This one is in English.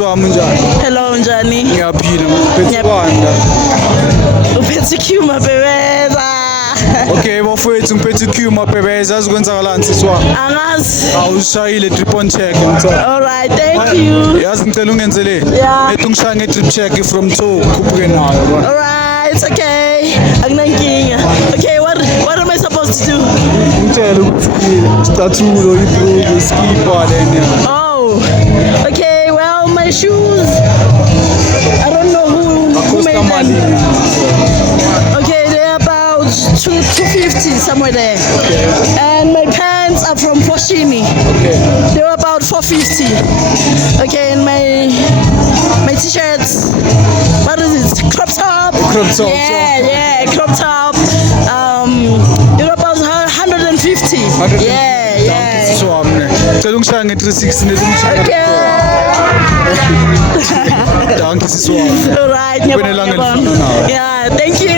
sisi wami njani? Hello njani? Ngiyaphila mfethu Uphethe Q mabebeza. Okay bafowethu ngiphethe Q mabhebeza azikwenzakalani sisi wami? Angazi. Awushayile drip on check mtholo. Alright, thank you. Yazi ngicela ungenzeleni. Yeah. Ethi ngishaya nge-drip check from 2 khuphuke nayo yabona. Alright, it's okay. Akunankinga. Okay, what am I supposed to do? Ngitshela ukuthi stathulo ibruku iskipa lena. Oh. Okay, well my shoes. I don't know who made them. Okay, they're about 250 somewhere there. Okay. And my pants are from Foschini. Okay. They're about 450. Okay, and my t-shirts, what is it? Crop top. Crop top. Yeah, crop top. They're about 150. Yeah. Sisi wami ne. Ngicela ungishaya nge-360 nezingishaya. Okay. Danke sisi wami. Alright, Ube nelanga elihle nawe. yeah, thank you.